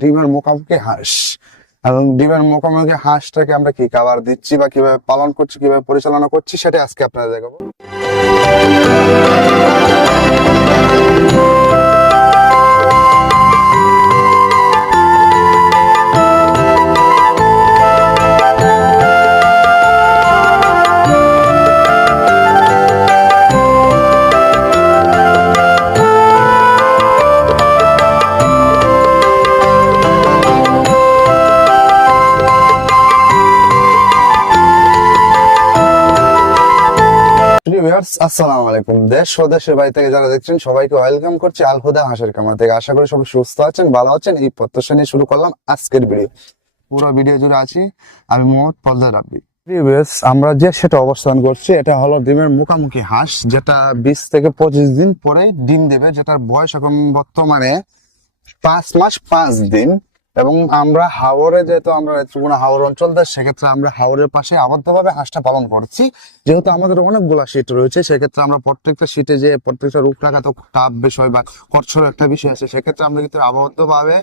ডিমের মুখামুখি হাঁস। এবং ডিমের মুখোমুখি হাঁসটাকে আমরা কি খাবার দিচ্ছি বা কীভাবে পালন করছি, কীভাবে পরিচালনা করছি সেটা আজকে আপনারা দেখাবো। আসসালামু আলাইকুম। দেশ বাইরে থেকে যারা দেখছেন, সবাইকে ওয়েলকাম হাঁসের কামার থেকে। আশা করি সুস্থ আছেন, ভালো আছেন। এই প্রত্যাশা নিয়ে শুরু করলাম আজকের ভিডিও। পুরো ভিডিও জুড়ে আছি আমি রাব্বি আমরা যে সেটা অবস্থান করছি, এটা হলো ডিমের মুখামুখি হাঁস, যেটা বিশ থেকে পঁচিশ দিন পরে ডিম দেবে, যেটার বয়স এখন বর্তমানে পাঁচ মাস পাঁচ দিন। এবং আমরা হাওড়ে যেহেতু আমরা ত্রিপুরা হাওড় অঞ্চল দেশ সেক্ষেত্রে আমরা হাওড়ের পাশে আবদ্ধভাবে হাঁসটা পালন করছি। যেহেতু আমাদের অনেকগুলা সিট রয়েছে, সেক্ষেত্রে আমরা প্রত্যেকটা সিটে যে প্রত্যেকটা রূপ রাখা তো টাপ বিষয় বা কচ্ছর একটা বিষয় আছে, সেক্ষেত্রে আমরা কিন্তু আবদ্ধভাবে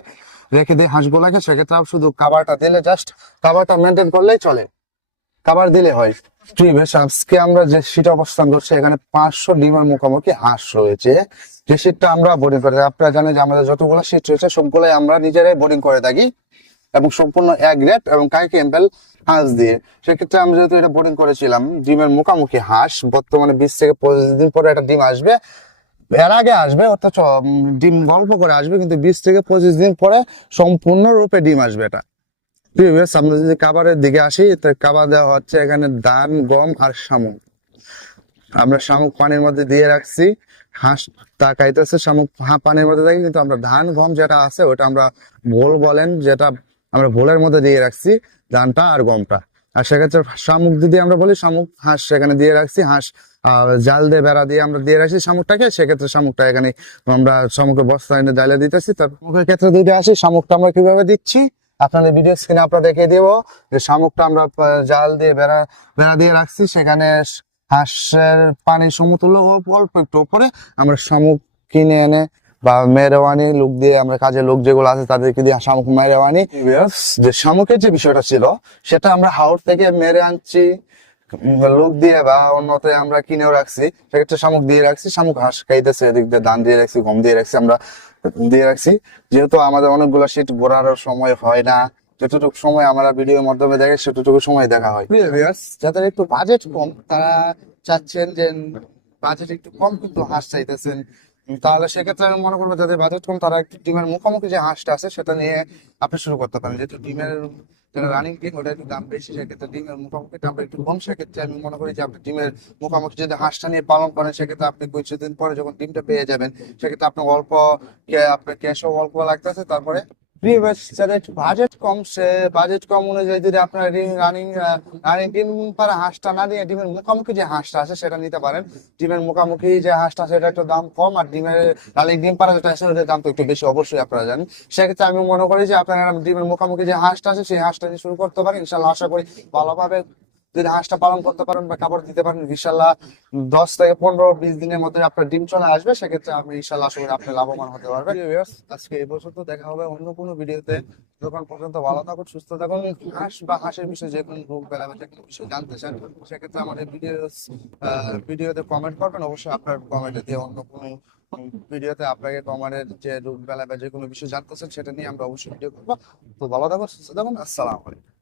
রেখে দিই হাঁসগুলাকে। সেক্ষেত্রে শুধু কাবারটা দিলে জাস্ট কাবারটা মেনটেন করলেই চলে। খাবার দিলে হয়। আজকে আমরা যে শীত অবস্থান করছি, এখানে পাঁচশো ডিমের মুখোমুখি হাঁস রয়েছে। যে শীতটা আমরা বোর্ডিং করে। আপনারা জানেন যে আমাদের যতগুলো শীত রয়েছে, সবগুলোই আমরা নিজেরাই বোর্ডিং করে থাকি এবং সম্পূর্ণ এক রেট এবং কাই ক্যাম্পেল হাঁস দিয়ে। সেক্ষেত্রে আমরা যেহেতু এটা বোর্ডিং করেছিলাম, ডিমের মুখোমুখি হাঁস, বর্তমানে বিশ থেকে পঁচিশ দিন পরে একটা ডিম আসবে। এর আগে আসবে অর্থাৎ ডিম গল্প করে আসবে, কিন্তু বিশ থেকে পঁচিশ দিন পরে সম্পূর্ণরূপে ডিম আসবে এটা। আমরা যদি খাবারের দিকে আসি, তো খাবার দেওয়া হচ্ছে এখানে ধান গম আর শামুক। আমরা শামুক পানির মধ্যে দিয়ে রাখছি। হাঁস তা খাইতেছে, শামুক পানির মধ্যে থাকি কিন্তু আমরা ধান, গম যেটা আছে, ওটা আমরা ভোল বলেন, যেটা আমরা ভোলের মধ্যে দিয়ে রাখছি, ধানটা আর গমটা। আর সেক্ষেত্রে শামুক যদি আমরা বলি, শামুক হাঁস সেখানে দিয়ে রাখছি। হাঁস জাল দিয়ে বেড়া দিয়ে আমরা দিয়ে রাখছি শামুকটাকে। সেক্ষেত্রে শামুকটা এখানে আমরা শামুকের বস্তা এনে জালে দিতেছি। তার ক্ষেত্রে যদি আসি, শামুকটা আমরা কীভাবে দিচ্ছি? আপনাদের ভিডিও স্ক্রিনে আপনারা দেখিয়ে দেবো যে শামুকটা আমরা জাল দিয়ে বেড়া বেড়া দিয়ে রাখছি। সেখানে হাঁসের পানি সমতুল্য অল্প একটু উপরে আমরা শামুক কিনে এনে বা মেরেওয়ানি লোক দিয়ে আমরা কাজে লোক যেগুলো আছে তাদেরকে দিয়ে শামুক মেরেওয়ানি। যে শামুকের যে বিষয়টা ছিল সেটা আমরা হাওড় থেকে মেরে আনছি। লোক দিয়ে বা অন্যতে আমরা কিনেও রাখছি, সেক্ষেত্রে শামুক দিয়ে রাখছি, শামুক হাঁস খাইতেছে, এদিক দিয়ে ধান দিয়ে রাখছি, গম দিয়ে রাখছি, আমরা দিয়ে রাখছি। যেহেতু আমাদের অনেকগুলো শীত ঘোরার সময় হয় না, যতটুকু সময় আমরা ভিডিওর মাধ্যমে দেখে, সেতটুকু সময় দেখা হয়। যাদের একটু বাজেট কম, তারা চাচ্ছেন যে বাজেট একটু কম কিন্তু হাঁস চাইতেছেন। তাহলে সেক্ষেত্রে আমি মনে করব যাদের বাজেট কম তারা একটু ডিমের মুখোমুখি যে হাঁসটা আছে, সেটা নিয়ে আপনি শুরু করতে পারেন। যেহেতু ডিমের যেটা রানিং ডিম ওটা একটু দাম বেশি, সেক্ষেত্রে ডিমের মুখোমুখি দামটা একটু কম। সেক্ষেত্রে আমি মনে করি যে আপনি ডিমের মুখোমুখি যদি হাঁসটা নিয়ে পালন করেন, সেক্ষেত্রে আপনি কিছুদিন পরে যখন ডিমটা পেয়ে যাবেন, সেক্ষেত্রে আপনি অল্প আপনার ক্যাশও অল্প লাগতেছে, তারপরে বাজেট কম সে বাজেট কম অনুযায়ী যদি আপনার রানিং রানিং ডিম পারা হাঁসটা না নিয়ে ডিমের মুখোমুখি যে হাঁসটা আছে সেটা নিতে পারেন। ডিমের মুখোমুখি যে হাঁসটা সেটা একটু দাম কম আর ডিমের রানিং ডিম পারা যেটা আছে দাম তো একটু বেশি, অবশ্যই আপনারা জানেন। সেক্ষেত্রে আমি মনে করি যে আপনারা ডিমের মুখোমুখি যে হাঁসটা আছে সেই হাঁসটা দিয়ে শুরু করতে পারেন ইনশাল্লাহ আশা করি ভালোভাবে যদি হাঁসটা পালন করতে পারেন বা কাপড় দিতে পারেন ইনশাল্লাহ দশ থেকে পনেরো বিশ দিনের মধ্যে আপনার ডিম চলে আসবে, সেক্ষেত্রে আপনি ইনশাল্লাহ করি আপনি লাভবান হতে পারবেন। আজকে এই বছর তো দেখা হবে অন্য কোনো ভিডিওতে। তখন পর্যন্ত ভালো থাকুন, সুস্থ থাকুন, হাঁস বা হাঁসের বিষয়ে যে কোনো রোগ বেলা বা যে কোনো বিষয় জানতে চান, সেক্ষেত্রে আমাদের ভিডিও ভিডিওতে কমেন্ট করবেন। অবশ্যই আপনার কমেন্টে দিয়ে অন্য কোনো ভিডিওতে আপনাকে কমেন্টের যে রোগ বেলা বা যে কোনো বিষয় জানতে চান, সেটা নিয়ে আমরা অবশ্যই ভিডিও করব। তো ভালো থাকুন, সুস্থ থাকুন, আসসালামু আলাইকুম।